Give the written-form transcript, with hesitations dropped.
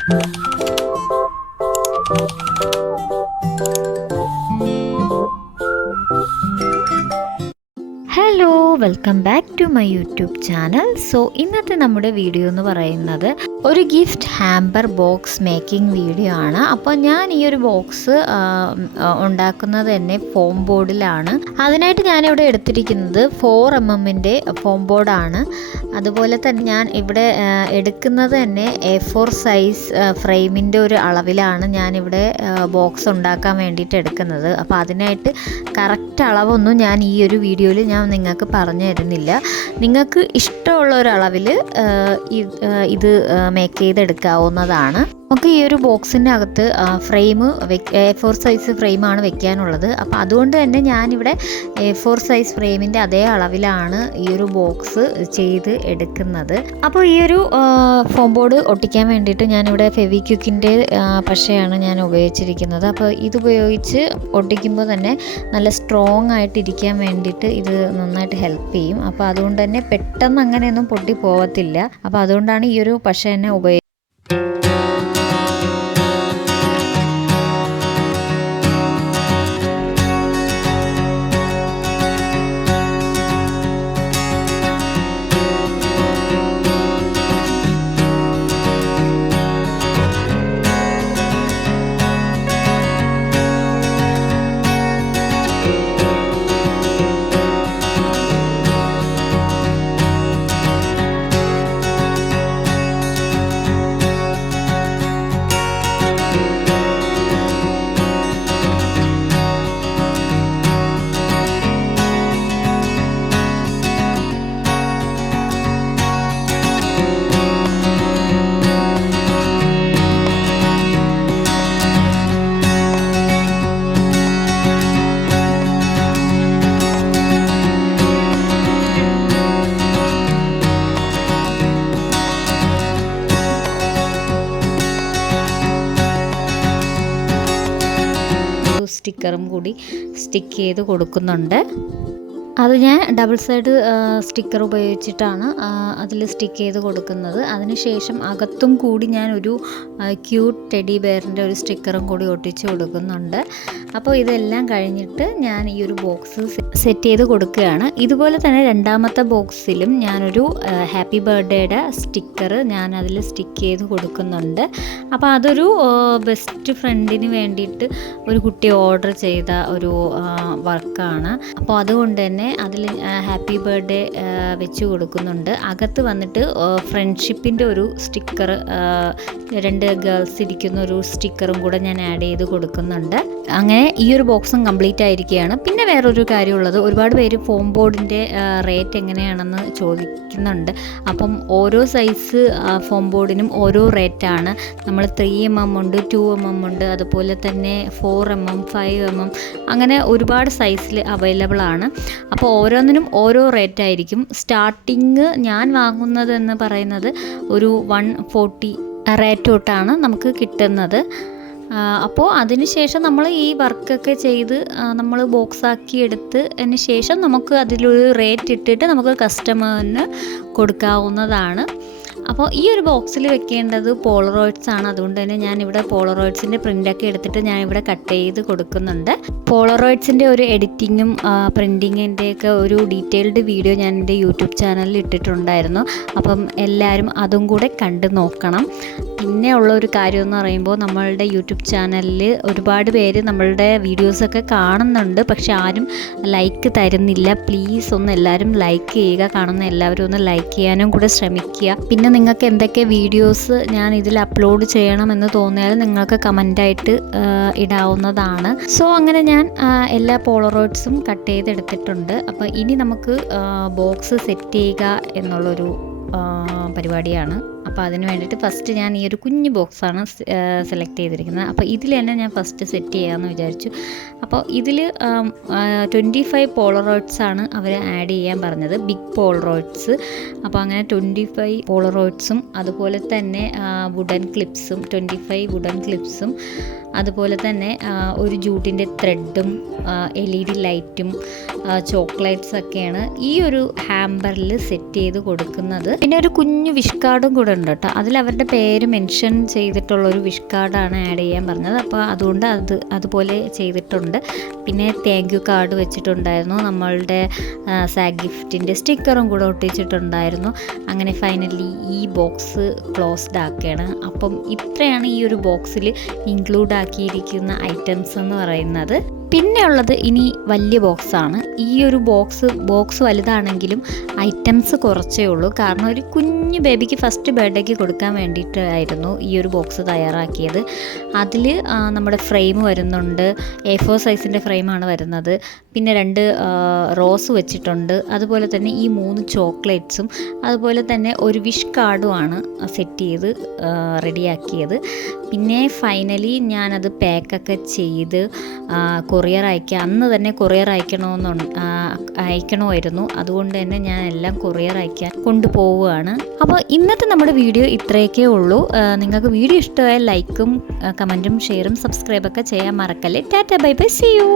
Hello, welcome back to my YouTube channel. So ഇന്നത്തെ നമ്മുടെ video എന്ന് പറയുന്നത് ഒരു gift hamper box making video ആണ്. അപ്പോൾ ഞാൻ ഈ ഒരു ബോക്സ് ഉണ്ടാക്കുന്നത് തന്നെ ഫോം ബോർഡിലാണ്. അതിനായിട്ട് ഞാനിവിടെ എടുത്തിരിക്കുന്നത് 4mm ഫോം ബോർഡാണ്. അതുപോലെ തന്നെ ഞാൻ ഇവിടെ എടുക്കുന്നത് തന്നെ A4 സൈസ് ഫ്രെയിമിൻ്റെ ഒരു അളവിലാണ് ഞാനിവിടെ ബോക്സ് ഉണ്ടാക്കാൻ വേണ്ടിയിട്ട് എടുക്കുന്നത്. അപ്പോൾ അതിനായിട്ട് കറക്റ്റ് അളവൊന്നും ഞാൻ ഈ ഒരു വീഡിയോയിൽ ഞാൻ നിങ്ങൾക്ക് പറഞ്ഞു തരുന്നില്ല. നിങ്ങൾക്ക് ഇഷ്ടമുള്ള ഒരളവിൽ ഇത് മേക്ക് ചെയ്തെടുക്കാവുന്നതാണ്. നമുക്ക് ഈ ഒരു ബോക്സിൻ്റെ അകത്ത് ഫ്രെയിം A4 സൈസ് ഫ്രെയിമാണ് വെക്കാനുള്ളത്. അപ്പോൾ അതുകൊണ്ട് തന്നെ ഞാനിവിടെ A4 സൈസ് ഫ്രെയിമിൻ്റെ അതേ അളവിലാണ് ഈ ഒരു ബോക്സ് ചെയ്ത് എടുക്കുന്നത്. അപ്പോൾ ഈ ഒരു ഫോം ബോർഡ് ഒട്ടിക്കാൻ വേണ്ടിയിട്ട് ഞാനിവിടെ ഫെവിക്വിക്കിൻ്റെ പശയാണ് ഞാൻ ഉപയോഗിച്ചിരിക്കുന്നത്. അപ്പോൾ ഇതുപയോഗിച്ച് ഒട്ടിക്കുമ്പോൾ തന്നെ നല്ല സ്ട്രോങ് ആയിട്ടിരിക്കാൻ വേണ്ടിയിട്ട് ഇത് നന്നായിട്ട് ഹെൽപ്പ് ചെയ്യും. അപ്പോൾ അതുകൊണ്ട് തന്നെ പെട്ടെന്ന് അങ്ങനെയൊന്നും പൊട്ടി പോകത്തില്ല. അപ്പോൾ അതുകൊണ്ടാണ് ഈ ഒരു പശ തന്നെ ഉപയോഗിക്കുന്നത്. സ്റ്റിക്കറും കൂടി സ്റ്റിക്ക് ചെയ്ത് കൊടുക്കുന്നുണ്ട്. അത് ഞാൻ ഡബിൾ സൈഡ് സ്റ്റിക്കർ ഉപയോഗിച്ചിട്ടാണ് അതിൽ സ്റ്റിക്ക് ചെയ്ത് കൊടുക്കുന്നത്. അതിനുശേഷം അകത്തും കൂടി ഞാൻ ഒരു ക്യൂട്ട് ടെഡി ബെയറിൻ്റെ ഒരു സ്റ്റിക്കറും കൂടി ഒട്ടിച്ച് കൊടുക്കുന്നുണ്ട്. അപ്പോൾ ഇതെല്ലാം കഴിഞ്ഞിട്ട് ഞാൻ ഈ ഒരു ബോക്സ് സെറ്റ് ചെയ്ത് കൊടുക്കുകയാണ്. ഇതുപോലെ തന്നെ രണ്ടാമത്തെ ബോക്സിലും ഞാനൊരു ഹാപ്പി ബർത്ത്ഡേയുടെ സ്റ്റിക്കർ ഞാൻ അതിൽ സ്റ്റിക്ക് ചെയ്ത് കൊടുക്കുന്നുണ്ട്. അപ്പോൾ അതൊരു ബെസ്റ്റ് ഫ്രണ്ടിന് വേണ്ടിയിട്ട് ഒരു കുട്ടി ഓർഡർ ചെയ്ത ഒരു വർക്കാണ്. അപ്പോൾ അതുകൊണ്ട് തന്നെ അതിൽ ഹാപ്പി ബർത്ത്ഡേ വെച്ച് കൊടുക്കുന്നുണ്ട്. അകത്ത് വന്നിട്ട് ഫ്രണ്ട്ഷിപ്പിൻ്റെ ഒരു സ്റ്റിക്കർ, 2 ഗേൾസ് ഇരിക്കുന്ന ഒരു സ്റ്റിക്കറും കൂടെ ഞാൻ ആഡ് ചെയ്ത് കൊടുക്കുന്നുണ്ട്. അങ്ങനെ ഈ ഒരു ബോക്സും കംപ്ലീറ്റ് ആയിരിക്കുകയാണ്. പിന്നെ വേറൊരു കാര്യമുള്ളത്, ഒരുപാട് പേര് ഫോം ബോർഡിൻ്റെ റേറ്റ് എങ്ങനെയാണെന്ന് ചോദിക്കുന്നുണ്ട്. അപ്പം ഓരോ സൈസ് ഫോം ബോർഡിനും ഓരോ റേറ്റാണ്. നമ്മൾ 3mm ഉണ്ട്, 2mm ഉണ്ട്, അതുപോലെ തന്നെ 4mm, 5mm അങ്ങനെ ഒരുപാട് സൈസിൽ അവൈലബിൾ ആണ്. അപ്പോൾ ഓരോന്നിനും ഓരോ റേറ്റ് ആയിരിക്കും. സ്റ്റാർട്ടിങ് ഞാൻ വാങ്ങുന്നതെന്ന് പറയുന്നത് ഒരു 140 റേറ്റ് തൊട്ടാണ് നമുക്ക് കിട്ടുന്നത്. അപ്പോൾ അതിന് ശേഷം നമ്മൾ ഈ വർക്കൊക്കെ ചെയ്ത് നമ്മൾ ബോക്സാക്കി എടുത്തതിന് ശേഷം നമുക്ക് അതിലൊരു റേറ്റ് ഇട്ടിട്ട് നമുക്ക് കസ്റ്റമറിന് കൊടുക്കാവുന്നതാണ്. അപ്പോൾ ഈ ഒരു ബോക്സിൽ വെക്കേണ്ടത് പോളറോയിഡ്സ് ആണ്. അതുകൊണ്ട് തന്നെ ഞാനിവിടെ പോളറോയിഡ്സിൻ്റെ പ്രിൻ്റൊക്കെ എടുത്തിട്ട് ഞാനിവിടെ കട്ട് ചെയ്ത് കൊടുക്കുന്നുണ്ട്. പോളറോയിഡ്സിൻ്റെ ഒരു എഡിറ്റിങ്ങും പ്രിൻറ്റിങ്ങിൻ്റെയൊക്കെ ഒരു ഡീറ്റെയിൽഡ് വീഡിയോ ഞാൻ എൻ്റെ യൂട്യൂബ് ചാനലിൽ ഇട്ടിട്ടുണ്ടായിരുന്നു. അപ്പം എല്ലാവരും അതും കൂടെ കണ്ടു നോക്കണം. പിന്നെ ഉള്ള ഒരു കാര്യം എന്ന് പറയുമ്പോൾ നമ്മളുടെ യൂട്യൂബ് ചാനലിൽ ഒരുപാട് പേര് നമ്മളുടെ വീഡിയോസൊക്കെ കാണുന്നുണ്ട്, പക്ഷെ ആരും ലൈക്ക് തരുന്നില്ല. പ്ലീസ് ഒന്ന് എല്ലാവരും ലൈക്ക് ചെയ്യുക. കാണുന്ന എല്ലാവരും ഒന്ന് ലൈക്ക് ചെയ്യാനും കൂടെ ശ്രമിക്കുക. പിന്നെ നിങ്ങൾക്ക് എന്തൊക്കെ വീഡിയോസ് ഞാൻ ഇതിൽ അപ്ലോഡ് ചെയ്യണമെന്ന് തോന്നിയാൽ നിങ്ങൾക്ക് കമൻ്റായിട്ട് ഇടാവുന്നതാണ്. സോ അങ്ങനെ ഞാൻ എല്ലാ പോളറോയിഡ്സും കട്ട് ചെയ്തെടുത്തിട്ടുണ്ട്. അപ്പോൾ ഇനി നമുക്ക് ബോക്സ് സെറ്റ് ചെയ്യുക എന്നുള്ളൊരു പരിപാടിയാണ്. അപ്പോൾ അതിന് വേണ്ടിയിട്ട് ഫസ്റ്റ് ഞാൻ ഈ ഒരു കുഞ്ഞു ബോക്സാണ് സെലക്ട് ചെയ്തിരിക്കുന്നത്. അപ്പോൾ ഇതിൽ തന്നെ ഞാൻ ഫസ്റ്റ് സെറ്റ് ചെയ്യാമെന്ന് വിചാരിച്ചു. അപ്പോൾ ഇതിൽ 25 പോളറോയിഡ്സ് ആണ് അവർ ആഡ് ചെയ്യാൻ പറഞ്ഞത്, ബിഗ് പോളറോയിഡ്സ്. അപ്പോൾ അങ്ങനെ 25 പോളറോയിഡ്സും അതുപോലെ തന്നെ വുഡൻ ക്ലിപ്സും 25 വുഡൻ ക്ലിപ്സും അതുപോലെ തന്നെ ഒരു ജൂട്ടിൻ്റെ ത്രെഡും LED ലൈറ്റും ചോക്ലേറ്റ്സ് ഒക്കെയാണ് ഈ ഒരു ഹാമ്പറിൽ സെറ്റ് ചെയ്ത് കൊടുക്കുന്നത്. പിന്നെ ഒരു കുഞ്ഞു വിഷ് കാർഡും കൂടെ കൊടുത്തിട്ടുണ്ട് കേട്ടോ. അതിൽ അവരുടെ പേര് മെൻഷൻ ചെയ്തിട്ടുള്ളൊരു വിഷ് കാർഡാണ് ആഡ് ചെയ്യാൻ പറഞ്ഞത്. അപ്പോൾ അതുകൊണ്ട് അതുപോലെ ചെയ്തിട്ടുണ്ട്. പിന്നെ താങ്ക് യു കാർഡ് വെച്ചിട്ടുണ്ടായിരുന്നു. നമ്മളുടെ സാഗ് ഗിഫ്റ്റിൻ്റെ സ്റ്റിക്കറും കൂടെ ഒട്ടിച്ചിട്ടുണ്ടായിരുന്നു. അങ്ങനെ ഫൈനലി ഈ ബോക്സ് ക്ലോസ്ഡ് ആക്കുകയാണ്. അപ്പം ഇത്രയാണ് ഈ ഒരു ബോക്സിൽ ഇൻക്ലൂഡ് ആക്കിയിരിക്കുന്ന ഐറ്റംസ് എന്ന് പറയുന്നത്. പിന്നെ ഉള്ളത് ഇനി വലിയ ബോക്സാണ്. ഈ ഒരു ബോക്സ് വലുതാണെങ്കിലും ഐറ്റംസ് കുറച്ചേ ഉള്ളൂ. കാരണം ഒരു കുഞ്ഞു ബേബിക്ക് ഫസ്റ്റ് ബർത്ത്ഡേക്ക് കൊടുക്കാൻ വേണ്ടിയിട്ടായിരുന്നു ഈ ഒരു ബോക്സ് തയ്യാറാക്കിയത്. അതിൽ നമ്മുടെ ഫ്രെയിം വരുന്നുണ്ട്. A4 സൈസിൻ്റെ ഫ്രെയിമാണ് വരുന്നത്. പിന്നെ 2 റോസ് വെച്ചിട്ടുണ്ട്. അതുപോലെ തന്നെ ഈ 3 ചോക്ലേറ്റ്സും അതുപോലെ തന്നെ ഒരു വിഷ് കാർഡുമാണ് സെറ്റ് ചെയ്ത് റെഡിയാക്കിയത്. പിന്നെ ഫൈനലി ഞാനത് പാക്കൊക്കെ ചെയ്ത് കൊറിയർ അയക്കുക, അന്ന് തന്നെ കൊറിയർ അയക്കണമായിരുന്നു. അതുകൊണ്ട് തന്നെ ഞാൻ എല്ലാം കൊറിയർ അയക്കാൻ കൊണ്ടുപോവുകയാണ്. അപ്പോൾ ഇന്നത്തെ നമ്മുടെ വീഡിയോ ഇത്രയൊക്കെ ഉള്ളൂ. നിങ്ങൾക്ക് വീഡിയോ ഇഷ്ടമായാൽ ലൈക്കും കമൻറ്റും ഷെയറും സബ്സ്ക്രൈബൊക്കെ ചെയ്യാൻ മറക്കല്ലേ. ടാറ്റ ബൈ ബൈ, സീ യു.